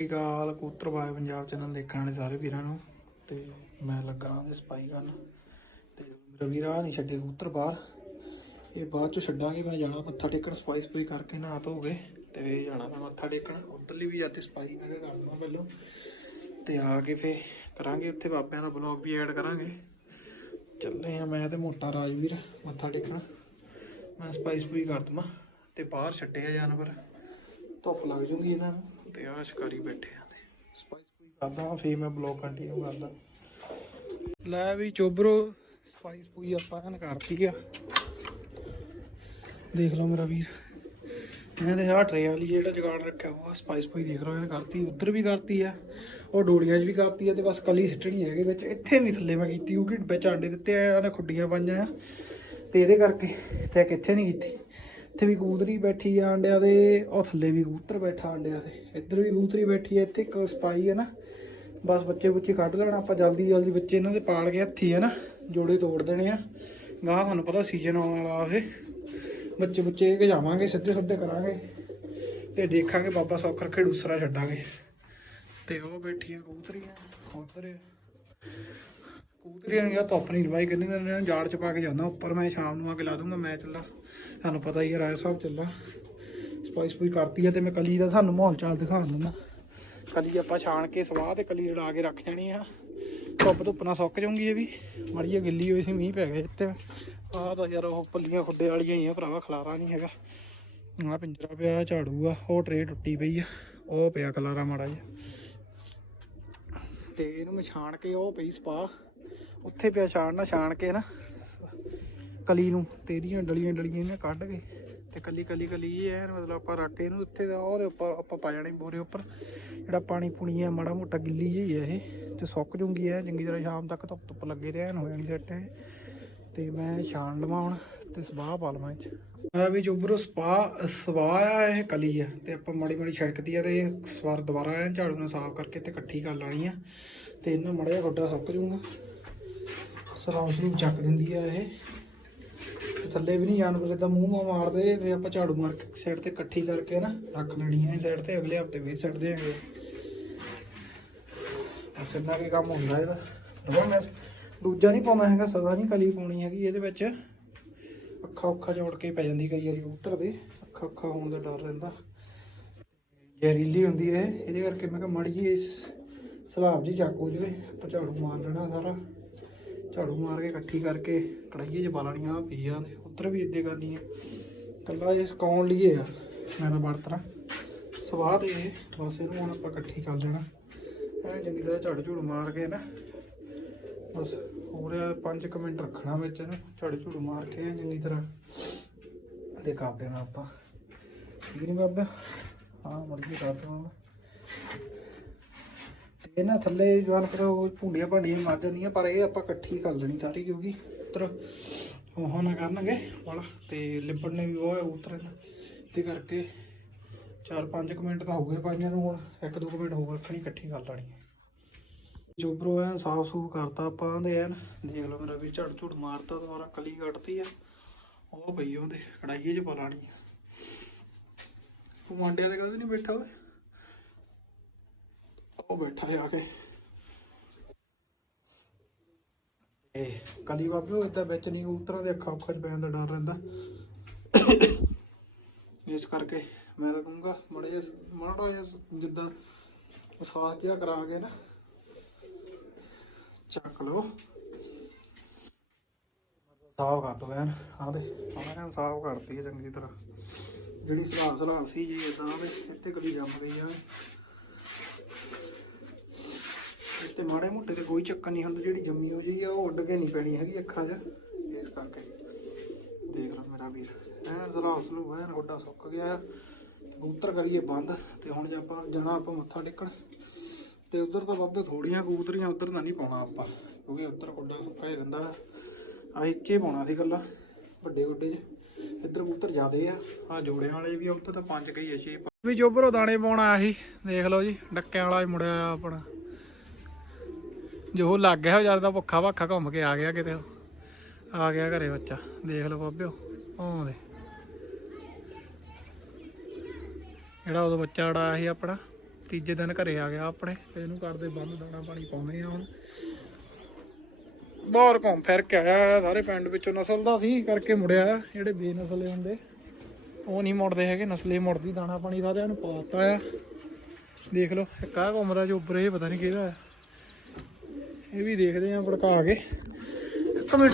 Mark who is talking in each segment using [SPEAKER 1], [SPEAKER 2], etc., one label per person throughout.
[SPEAKER 1] ਸਤਿ ਸ਼੍ਰੀ ਅਕਾਲ ਕਬੂਤਰ bye Punjab channel ਦੇਖਣ ਵਾਲੇ ਸਾਰੇ ਵੀਰਾਂ ਨੂੰ ਤੇ ਮੈਂ ਲੱਗਾ ਉਹਦੇ ਸਪਾਈ ਕਰਨ ਤੇ ਮੇਰਾ ਵੀਰਾ ਨਹੀਂ ਛੱਡੇ ਕਬੂਤਰ ਬਾਹਰ। ਇਹ ਬਾਅਦ ਚ ਛੱਡਾਂਗੇ, ਮੈਂ ਜਾਣਾ ਮੱਥਾ ਟੇਕਣ, ਸਪਾਈ ਸਪਾਈ ਕਰਕੇ ਨਹਾ ਧੋ ਕੇ ਤੇ ਜਾਣਾ ਮੈਂ ਮੱਥਾ ਟੇਕਣ। ਉਧਰਲੀ ਵੀ ਜਾਂਦੀ ਸਪਾਈ ਮੈਂ ਕਰ ਦਵਾਂ ਪਹਿਲਾਂ ਤੇ ਆ ਕੇ ਫੇ ਕਰਾਂਗੇ ਉੱਥੇ ਬਾਬਿਆਂ ਦਾ ਬਲੌਗ ਵੀ ਐਡ ਕਰਾਂਗੇ। ਚੱਲੇ ਆ ਮੈਂ ਤੇ ਮੋਟਾ ਰਾਜਵੀਰ ਮੱਥਾ ਟੇਕਣ। ਮੈਂ ਸਪਾਈ ਸਪਾਈ ਕਰ ਦਵਾਂ ਤੇ ਬਾਹਰ ਛੱਡੇ ਆ ਜਾਨਵਰ। ਧੁੱਪ ਲੱਗ ਜੂਗੀ ਇਹਨਾਂ ਨੂੰ। ਤੇ ਆ ਸ਼ਿਕਾਰੀ ਬੈਠੇ ਆ ਤੇ। ਸਪਾਈਸ ਕੋਈ ਕਰਦਾ ਫੇਰ ਮੈਂ ਬਲੌਗ ਕੰਟੀਨਿਊ ਕਰਦਾ। ਲੈ ਵੀ ਚੋਬਰੋ ਸਪਾਈਸ ਪੂਈ ਆਪਾਂ ਹਨ ਕਰਤੀ ਆ। ਦੇਖ ਲਓ ਮੇਰਾ ਵੀਰ। ਤੇ ਆਹ ਟਰੇ ਵਾਲੀ ਜਿਹੜਾ ਜਗਾੜ ਰੱਖਿਆ ਹੋਇਆ ਸਪਾਈਸ ਪੂਈ ਦੇਖ ਲਓ ਇਹਨੇ ਕਰਤੀ ਉੱਧਰ ਵੀ ਕਰਤੀ ਆ ਉਹ ਡੋਲੀਆਂ 'ਚ ਵੀ ਕਰਤੀ ਆ ਤੇ ਬਸ ਕਲੀ ਸਿੱਟਣੀ ਹੈਗੇ ਵਿੱਚ। ਇੱਥੇ ਨਹੀਂ ਥੱਲੇ ਮੈਂ ਕੀਤੀ ਕਿਉਂਕਿ ਵਿੱਚ ਆਂਡੇ ਦਿੱਤੇ ਆ ਉਹਨੇ ਖੁੱਡੀਆਂ ਪਾਈਆਂ ਆ। ਤੇ ਇਹਦੇ ਕਰਕੇ ਤੇ ਕਿੱਥੇ ਨਹੀਂ ਕੀਤੀ। ਇੱਥੇ ਵੀ ਕਬੂਤਰੀ ਬੈਠੀ ਆ ਆਂਡਿਆਂ ਦੇ, ਉਹ ਥੱਲੇ ਵੀ ਕਬੂਤਰ ਬੈਠਾ ਆਂਡਿਆਂ ਦੇ। ਇੱਧਰ ਵੀ ਕਬੂਤਰੀ ਬੈਠੀ ਆ, ਇੱਥੇ ਇੱਕ ਸਪਾਈ ਹੈ ਨਾ। ਬਸ ਬੱਚੇ ਬੁੱਚੇ ਕੱਢ ਲੈਣਾ, ਆਪਾਂ ਜਲਦੀ ਜਲਦੀ ਬੱਚੇ ਇਹਨਾਂ ਦੇ ਪਾਲ ਕੇ ਹੱਥੀ ਹੈ ਨਾ, ਜੋੜੇ ਤੋੜ ਦੇਣੇ ਆ। ਗਾਹ ਤੁਹਾਨੂੰ ਪਤਾ ਸੀਜ਼ਨ ਆਉਣ ਵਾਲਾ ਇਹ। ਬੱਚੇ ਬੁੱਚੇ ਕੇ ਜਾਵਾਂਗੇ ਸਿੱਧੇ ਸਿੱਧੇ ਕਰਾਂਗੇ। ਤੇ ਦੇਖਾਂਗੇ ਬਾਬਾ ਸੌਖਰ ਕੇ ਛੱਡਾਂਗੇ। ਤੇ ਉਹ ਬੈਠੀਆਂ ਕਬੂਤਰੀਆਂ ਉਧਰ ਕਬੂਤਰੀਆਂ ਨੂੰ ਧੁੱਪ ਨਹੀਂ ਲਵਾਈ ਕਿੰਨੇ ਦਿਨ ਜਾੜ ਚ ਪਾ ਕੇ ਜਾਂਦਾ ਉੱਪਰ, ਮੈਂ ਸ਼ਾਮ ਨੂੰ ਆ ਕੇ ਲਾ ਦੂੰਗਾ, ਮੈਂ ਚੱਲਾ। ਤੁਹਾਨੂੰ ਪਤਾ ਹੀ ਹੈ ਰਾਏ ਸਾਹਿਬ ਚੱਲਾ। ਸਪਾਈਸ ਪੂਈ ਕਰਤੀ ਹੈ ਤੇ ਮੈਂ ਕਲੀ ਦਾ ਤੁਹਾਨੂੰ ਮਾਹੌਲ ਚਾਲ ਦਿਖਾ ਦਿੰਦਾ। ਕਲੀ ਆਪਾਂ ਛਾਣ ਕੇ ਸਵਾਹ ਤੇ ਕਲੀ ਰੜਾ ਕੇ ਰੱਖ ਜਾਣੀ ਆ। ਧੁੱਪ ਧੁੱਪ ਨਾਲ ਸੁੱਕ ਜਾਊਗੀ ਇਹ ਵੀ। ਮਾੜੀ ਜਿਹੀ ਗਿੱਲੀ ਹੋਈ ਸੀ, ਮੀਂਹ ਪੈ ਗਿਆ ਇੱਥੇ। ਆਹ ਤਾਂ ਯਾਰ ਉਹ ਪੱਲੀਆਂ ਖੁੱਡੇ ਵਾਲੀਆਂ ਹੀ ਆ, ਭਰਾਵਾ ਖਲਾਰਾ ਨਹੀਂ ਹੈਗਾ। ਆ ਪਿੰਜਰਾ ਪਿਆ ਝਾੜੂ ਆ, ਉਹ ਟਰੇ ਟੁੱਟੀ ਪਈ ਆ। ਉਹ ਪਿਆ ਖਲਾਰਾ ਮਾੜਾ ਜਿਹਾ। ਤੇ ਇਹਨੂੰ ਮੈਂ ਛਾਣ ਕੇ ਉਹ ਪਈ ਸਪਾ ਉੱਥੇ ਪਿਆ ਛਾਣ ਨਾ ਛਾਣ ਕੇ ਨਾ। ਕਲੀ ਨੂੰ ਤੇ ਇਹਦੀਆਂ ਡਲੀਆਂ ਡਲੀਆਂ ਇਹਨਾਂ ਕੱਢ ਕੇ ਤੇ ਕੱਲੀ ਕੱਲੀ ਕੱਲੀ ਇਹ ਐਨ ਮਤਲਬ ਆਪਾਂ ਰੱਖ ਕੇ ਇਹਨੂੰ ਇੱਥੇ ਦਾ ਉਹਦੇ ਉੱਪਰ ਆਪਾਂ ਪਾ ਜਾਣੇ ਬੋਰੇ ਉੱਪਰ। ਜਿਹੜਾ ਪਾਣੀ ਪੁਣੀ ਆ ਮਾੜਾ ਮੋਟਾ ਗਿੱਲੀ ਜਿਹੀ ਆ ਇਹ ਤੇ ਸੁੱਕ ਜੂਗੀ ਐ ਚੰਗੀ ਤਰ੍ਹਾਂ ਸ਼ਾਮ ਤੱਕ ਧੁੱਪ ਧੁੱਪ ਲੱਗੇ ਤੇ ਐਨ ਹੋ ਜਾਣੀ ਸੈੱਟ ਇਹ। ਤੇ ਮੈਂ ਛਾਣ ਲਵਾਂ ਹੁਣ ਤੇ ਸਵਾਹ ਪਾ ਲਵਾਂ ਇਹ ਆ ਵੀ ਜੁਬਰੋ ਸਪਾ, ਸਵਾਹ ਆ ਇਹ ਕਲੀ ਆ ਤੇ ਆਪਾਂ ਮਾੜੀ ਮਾੜੀ ਛਿੜਕਦੀ ਆ ਤੇ ਸਵਾਰ ਦੁਬਾਰਾ ਐ ਝਾੜੂ ਨਾਲ ਸਾਫ਼ ਕਰਕੇ ਤੇ ਇਕੱਠੀ ਕਰ ਲੈਣੀ ਆ। ਤੇ ਇਹਨਾਂ ਮੜਾ ਜਿਹਾ ਖੱਡਾ ਸੁੱਕ ਜੂਗਾ। ਸਰਾਉਸ ਨੂੰ ਚੱਕ ਦਿੰਦੀ ਆ ਇਹ। ਥੱਲੇ ਵੀ ਨਹੀਂ ਜਾਨਵਰ ਦਾ ਮੂੰਹ ਮਾ ਮਾਰਦੇ ਵੀ ਆਪਾਂ ਝਾੜੂ ਮਾਰ ਕੇ ਸਾਈਡ ਤੇ ਇਕੱਠੀ ਕਰਕੇ ਨਾ ਰੱਖ ਲੈਣੀ ਹੈ ਸਾਈਡ ਤੇ, ਅਗਲੇ ਹਫ਼ਤੇ ਵੀ ਛੱਡ ਦੇਾਂਗੇ ਬਸ ਇੰਨਾ ਕੀ ਕੰਮ ਹੁੰਦਾ ਇਹਦਾ। ਰੋਣ ਮੈਂ ਦੂਜਾ ਨਹੀਂ ਪਾਉਣਾ ਹੈਗਾ, ਸਦਾ ਨਹੀਂ ਕਲੀ ਪਾਉਣੀ ਹੈਗੀ, ਇਹਦੇ ਵਿੱਚ ਅੱਖਾਂ ਉੱਖਾਂ ਜੋੜ ਕੇ ਪੈ ਜਾਂਦੀ ਕਈ ਵਾਰੀ ਕਬੂਤਰ ਦੇ, ਅੱਖਾਂ ਅੱਖਾਂ ਹੋਣ ਦਾ ਡਰ ਰਹਿੰਦਾ। ਜ਼ਹਿਰੀਲੀ ਹੁੰਦੀ ਹੈ ਇਹਦੇ ਕਰਕੇ ਮੈਂ ਕਿਹਾ ਮੜੀ ਜੀ ਸਵਾਬ ਜੀ ਚੱਕ ਹੋ ਜਵੇ, ਆਪਾਂ ਝਾੜੂ ਮਾਰ ਲੈਣਾ ਸਾਰਾ। ਝਾੜੂ ਮਾਰ ਕੇ ਇਕੱਠੀ ਕਰਕੇ ਕੜਾਈਏ 'ਚ ਪਾ ਲੈਣੀਆਂ ਆਹ ਪੀਆਂ ਦੇ ਉੱਧਰ ਵੀ ਇੱਦੇ ਕਰਨੀ ਆ। ਕੱਲਾ ਇਹ ਸੁਕਾਉਣ ਲਈ ਆ, ਮੈਂ ਤਾਂ ਵਰਤਣਾ ਸਵਾਹ ਦੇ ਬਸ ਇਹਨੂੰ ਹੁਣ ਆਪਾਂ ਇਕੱਠੀ ਕਰ ਲੈਣਾ। ਐ ਚੰਗੀ ਤਰ੍ਹਾਂ ਝਾੜੂ ਝੂੜੂ ਮਾਰ ਕੇ ਨਾ, ਬਸ ਹੋਰ 5 ਮਿੰਟ ਰੱਖਣਾ ਵਿੱਚ ਇਹਨੂੰ, ਝਾੜੂ ਝੂੜੂ ਮਾਰ ਕੇ ਐਨ ਚੰਗੀ ਤਰ੍ਹਾਂ ਤੇ ਕਰ ਦੇਣਾ ਆਪਾਂ। ਠੀਕ ਨਹੀਂ ਬਾਬਾ? ਹਾਂ ਮੁੜ ਕੇ ਕਰ ਦੇਣਾ। ਮੈਂ ਤੇ ਇਹਨਾਂ ਥੱਲੇ ਜਵਾਨ ਫਿਰ ਉਹ ਭੁੰਡੀਆਂ ਭਾਂਡੀਆਂ ਮਰ ਜਾਂਦੀਆਂ ਪਰ ਇਹ ਆਪਾਂ ਇਕੱਠੀ ਕਰ ਲੈਣੀ ਸਾਰੀ ਕਿਉਂਕਿ ਉੱਤਰ ਉਹ ਨਾ ਕਰਨਗੇ ਵਾਲਾ ਤੇ ਲਿਪੜਨੇ ਵੀ ਉਹ ਹੈ ਉਤਰ ਤੇ ਕਰਕੇ 4-5 ਮਿੰਟ ਤਾਂ ਹੋ ਗਏ ਪਾਈਆਂ ਨੂੰ ਹੁਣ 1-2 ਮਿੰਟ ਹੋਰ ਰੱਖਣੀ, ਇਕੱਠੀ ਕਰ ਲੈਣੀ ਜੋਬਰੋ ਐਨ ਸਾਫ਼ ਸੂਫ ਕਰਤਾ ਆਪਾਂ ਦੇ ਐਨ, ਦੇਖ ਲਓ ਮੇਰਾ ਵੀ ਝੜ ਝੁੜ ਮਾਰਤਾ, ਦੁਬਾਰਾ ਕਲੀ ਕੱਟਤੀ ਆ। ਉਹ ਪਈ ਉਹਦੇ ਕੜਾਈਏ 'ਚ ਪਾ ਲਾਣੀ ਆ। ਤੂੰ ਆਂਡਿਆਂ ਦੇ ਕਦੇ ਨਹੀਂ ਬੈਠਾ ਓਏ? ਉਹ ਬੈਠਾ ਹੈ ਆ ਕੇ ਇਹ ਕਲੀ ਬਾਬੇ ਇਦਾਂ ਵਿੱਚ ਨਹੀਂ ਕਬੂਤਰਾਂ ਦੇ ਅੱਖਾਂ ਉੱਖਾਂ 'ਚ ਪੈਣ ਦਾ ਡਰ ਰਹਿੰਦਾ। ਇਸ ਕਰਕੇ ਮੈਂ ਤਾਂ ਕਹੂੰਗਾ, ਮੜੇ ਜਿਹਾ ਮਾੜਾ ਜਿਹਾ ਜਿੱਦਾਂ ਸਾਥ ਜਿਹਾ ਕਰਾ ਕੇ ਨਾ, ਚੱਕ ਲਓ। ਸਾਫ਼ ਕਰ ਦੋ ਐਨ ਆਹ ਦੇ ਆਹ ਐਨ ਸਾਫ਼ ਕਰਤੀ ਹੈ ਚੰਗੀ ਤਰ੍ਹਾਂ। ਜਿਹੜੀ ਸਲਾਹ ਸਲਾਹ ਸੀ ਜੀ ਇਦਾਂ ਦੇ ਇੱਥੇ ਕਲੀ ਜੰਮ ਗਈ ਆ। ਇੱਥੇ ਮਾੜੇ ਮੋਟੇ ਤੇ ਕੋਈ ਚੱਕਰ ਨਹੀਂ ਹੁੰਦਾ, ਜਿਹੜੀ ਜੰਮੀ ਹੋ ਜਾਈ ਆ, ਉਹ ਉੱਡ ਕੇ ਨਹੀਂ ਪੈਣੀ ਹੈਗੀ ਅੱਖਾਂ 'ਚ। ਇਸ ਕਰਕੇ ਦੇਖ ਲਓ ਮੇਰਾ ਵੀਰ। ਐਨ ਸਲਾਹ ਸਲੂ ਐਨ ਗੋਡਾ ਸੁੱਕ ਗਿਆ ਕਬੂਤਰ ਕਰੀਏ ਬੰਦ ਤੇ ਹੁਣ ਜੇ ਆਪਾਂ ਜਾਣਾ, ਆਪਾਂ ਮੱਥਾ ਟੇਕਣ। ਤੇ ਉਧਰ ਤਾਂ ਬਾਬੇ ਥੋੜੀਆਂ ਕਬੂਤਰੀਆਂ, ਉਧਰ ਤਾਂ ਨਹੀਂ ਪਾਉਣਾ ਆਪਾਂ, ਕਿਉਂਕਿ ਉਧਰ ਗੋਡਾ ਸੁੱਕਾ ਹੀ ਰਹਿੰਦਾ ਆ। ਇੱਕੇ ਪਾਉਣਾ ਸੀ ਗੱਲਾਂ ਵੱਡੇ ਗੋਡੇ 'ਚ। ਇੱਧਰ ਕਬੂਤਰ ਜ਼ਿਆਦੇ ਆ ਆ ਜੋੜਿਆਂ ਵਾਲੇ ਵੀ ਆ ਉੱਧਰ ਤਾਂ ਪੰਜ ਕਈ ਛੇ ਵੀ ਜੋਬਰੋ ਦਾਣੇ ਪਾਉਣ ਆਇਆ ਸੀ, ਦੇਖ ਲਓ ਜੀ, ਡੱਕਿਆਂ ਵਾਲਾ ਮੁੜਿਆ ਆ ਆਪਣਾ। ਜੋ ਲੱਗ ਗਿਆ ਜਦ ਦਾ ਭੁੱਖਾ ਭਾਖਾ ਘੁੰਮ ਕੇ ਆ ਗਿਆ ਕਿਤੇ। ਆ ਗਿਆ ਘਰੇ ਬੱਚਾ। ਦੇਖ ਲਓ ਬਾਬਿਓ ਉਹ ਜਿਹੜਾ ਉਦੋਂ ਬੱਚਾ ਉਡਾਇਆ ਸੀ ਆਪਣਾ, ਤੀਜੇ ਦਿਨ ਘਰੇ ਆ ਗਿਆ ਆਪਣੇ। ਇਹਨੂੰ ਕਰਦੇ ਬੰਦ ਦਾਣਾ ਪਾਣੀ ਪਾਉਂਦੇ ਆ ਹੁਣ। ਬਾਹਰ ਘੁੰਮ ਫਿਰ ਕੇ ਆਇਆ, ਸਾਰੇ ਪਿੰਡ ਵਿੱਚੋਂ ਨਸਲ ਦਾ ਸੀ, ਕਰਕੇ ਮੁੜਿਆ, ਜਿਹੜੇ ਬੇਨਸਲੇ ਹੁੰਦੇ। ਉਹ ਨਹੀਂ ਮੁੜਦੇ ਹੈਗੇ, ਨਸਲੇ ਮੁੜਦੀ, ਦਾਣਾ ਪਾਣੀ ਸਾਰਿਆਂ ਨੂੰ ਪਾਤਾ ਆ। ਦੇਖ ਲਓ, ਇੱਕ ਆ ਘੁੰਮਦਾ ਜੋ ਉੱਪਰ ਇਹ ਪਤਾ ਨਹੀਂ ਕਿਹਦਾ ਹੈ ਇਹ ਵੀ ਦੇਖਦੇ ਆ ਭੜਕਾ ਕੇ। ਇੱਕ ਮਿੰਟ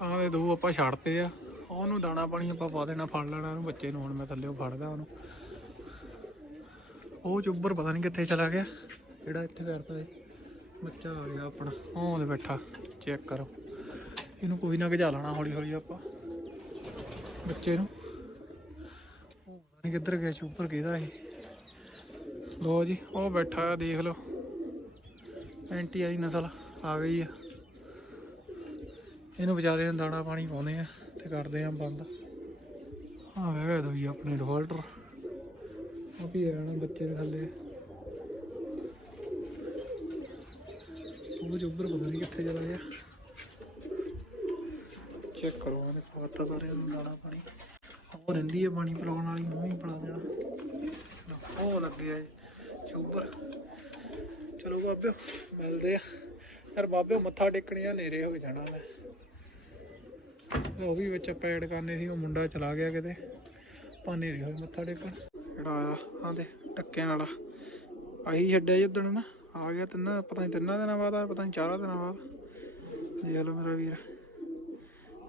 [SPEAKER 1] ਆਹ ਦੇ ਦੋ ਆਪਾਂ ਛੱਡਤੇ ਆ। ਉਹਨੂੰ ਦਾਣਾ ਪਾਣੀ ਆਪਾਂ ਪਾ ਦੇਣਾ, ਫੜ ਲੈਣਾ ਉਹਨੂੰ ਬੱਚੇ ਨੂੰ ਹੁਣ ਮੈਂ ਥੱਲੇ ਫੜਦਾ ਉਹਨੂੰ। ਉਹ ਚੁੱਬਰ ਪਤਾ ਨਹੀਂ ਕਿੱਥੇ ਚਲਾ ਗਿਆ। ਜਿਹੜਾ ਇੱਥੇ ਕਰਦਾ ਏ ਬੱਚਾ ਆ ਗਿਆ ਆਪਣਾ। ਉਹ ਬੈਠਾ ਚੈੱਕ ਕਰੋ। ਇਹਨੂੰ ਕੋਈ ਨਾ ਗਜਾ ਲੈਣਾ ਹੌਲੀ ਹੌਲੀ ਆਪਾਂ। ਬੱਚੇ ਨੂੰ। ਨਹੀਂ ਕਿੱਧਰ ਗਿਆ ਚੁੱਬਰ ਕਿਹਦਾ ਇਹ। ਲੋ ਜੀ, ਉਹ ਬੈਠਾ ਆ, ਦੇਖ ਲਓ। ਐਂਟੀ ਵਾਲੀ ਨਸਲ ਆ ਗਈ ਆ। ਇਹਨੂੰ ਵਿਚਾਰੇ ਨੂੰ ਦਾਣਾ ਪਾਣੀ ਪਾਉਂਦੇ ਆ ਤੇ ਕਰਦੇ ਆ ਬੰਦ। ਆ ਹੈਗਾ ਦੋਈ ਆਪਣੇ ਡਿਫਾਲਟਰ ਉਹ ਵੀ ਰਹਿਣਾ ਬੱਚੇ ਦੇ ਥੱਲੇ। ਉਹ ਜੁੱਬਰ ਪਤਾ ਨਹੀਂ ਕਿੱਥੇ ਚਲਾ ਗਿਆ। ਚੈੱਕ ਕਰੋ ਉਹਨੇ ਪਾਤਾ ਸਾਰਿਆਂ ਨੂੰ ਦਾਣਾ ਪਾਣੀ। ਉਹ ਰਹਿੰਦੀ ਹੈ ਪਾਣੀ ਪਿਲਾਉਣ ਵਾਲੀ ਨੂੰ ਵੀ ਪਿਲਾ ਦੇਣਾ। ਉਹ ਲੱਗੇ ਆ ਚਲੋ ਬਾਬਿਓ, ਮਿਲਦੇ ਆ। ਯਾਰ ਬਾਬਿਓ, ਮੱਥਾ ਟੇਕਣੀਆਂ ਨੇਰੇ ਹੋ ਜਾਣਾ ਮੈਂ। ਉਹ ਵੀ ਵਿੱਚ ਪੈਡ ਕਰਨੇ ਸੀ, ਉਹ ਮੁੰਡਾ ਚਲਾ ਗਿਆ ਕਿਤੇ। ਪਾਣੇ ਰਹੀ ਹੋਏ ਮੱਥਾ ਟੇਕਣ। ਜਿਹੜਾ ਆਇਆ, ਆਹ ਦੇ ਟੱਕਿਆਂ ਵਾਲਾ। ਆਹੀ ਛੱਡਿਆ ਜਿੱਦਣ ਨਾ। ਆ ਗਿਆ ਤਿੰਨਾਂ, ਪਤਾ ਨਹੀਂ ਤਿੰਨਾਂ ਦਿਨਾਂ ਬਾਅਦ ਆ ਪਤਾ ਨਹੀਂ ਚਾਰਾਂ ਦਿਨਾਂ ਬਾਅਦ। ਦੇਖ ਲਓ ਮੇਰਾ ਵੀਰ,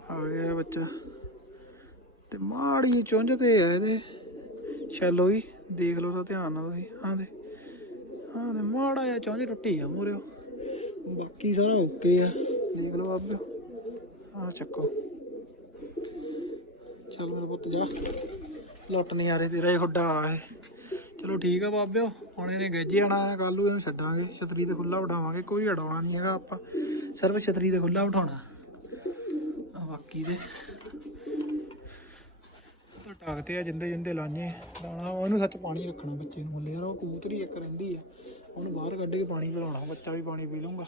[SPEAKER 1] ਆ ਗਿਆ ਬੱਚਾ। ਤੇ ਮਾੜੀ ਚੁੰਝ ਤੇ ਆ ਇਹਦੇ। ਚਲੋ ਵੀ ਦੇਖ ਲਓ ਤਾਂ ਧਿਆਨ ਨਾਲ ਤੁਸੀਂ। ਆਹ ਦੇ ਆਹ ਦੇ ਮਾੜਾ ਜਿਹਾ ਚੁੰਝ ਟੁੱਟੀ ਆ ਮੂਰੇ ਬਾਕੀ ਸਾਰਾ ਓਕੇ ਆ। ਦੇਖ ਲਓ ਆਪ ਆਹ ਚੱਕੋ। ਚੱਲ ਮੇਰਾ ਪੁੱਤ ਜਾ। ਲੁੱਟ ਨਹੀਂ ਆ ਰਹੇ ਤੇਰਾ ਇਹ ਹੁੱਡਾ ਆ ਇਹ। ਚਲੋ ਠੀਕ ਆ ਬਾਬਿਓ, ਹੁਣ ਇਹਨੇ ਗੱਜੇ ਆਣਾ ਆ ਕੱਲ ਨੂੰ ਇਹਨੂੰ ਛੱਡਾਂਗੇ। ਛਤਰੀ ਤੇ ਖੁੱਲਾ ਬਿਠਾਵਾਂਗੇ, ਕੋਈ ਅਡਾਉਣਾ ਨਹੀਂ ਹੈਗਾ ਆਪਾਂ। ਸਿਰਫ ਛਤਰੀ ਤੇ ਖੁੱਲਾ ਬਿਠਾਉਣਾ। ਬਾਕੀ ਦੇ। ਤਾਂ ਆ, ਜਿੰਦੇ ਜਿੰਦੇ ਲਾਣੇ ਦਾਣਾ ਉਹਨੂੰ ਸੱਚ ਪਾਣੀ ਰੱਖਣਾ ਬੱਚੇ ਨੂੰ ਮੁੱਲੇ ਯਾਰ ਉਹ ਕਬੂਤਰੀ ਇੱਕ ਰਹਿੰਦੀ ਆ। ਉਹਨੂੰ ਬਾਹਰ ਕੱਢ ਕੇ ਪਾਣੀ ਪਿਲਾਉਣਾ, ਬੱਚਾ ਵੀ ਪਾਣੀ ਪੀ ਲੂੰਗਾ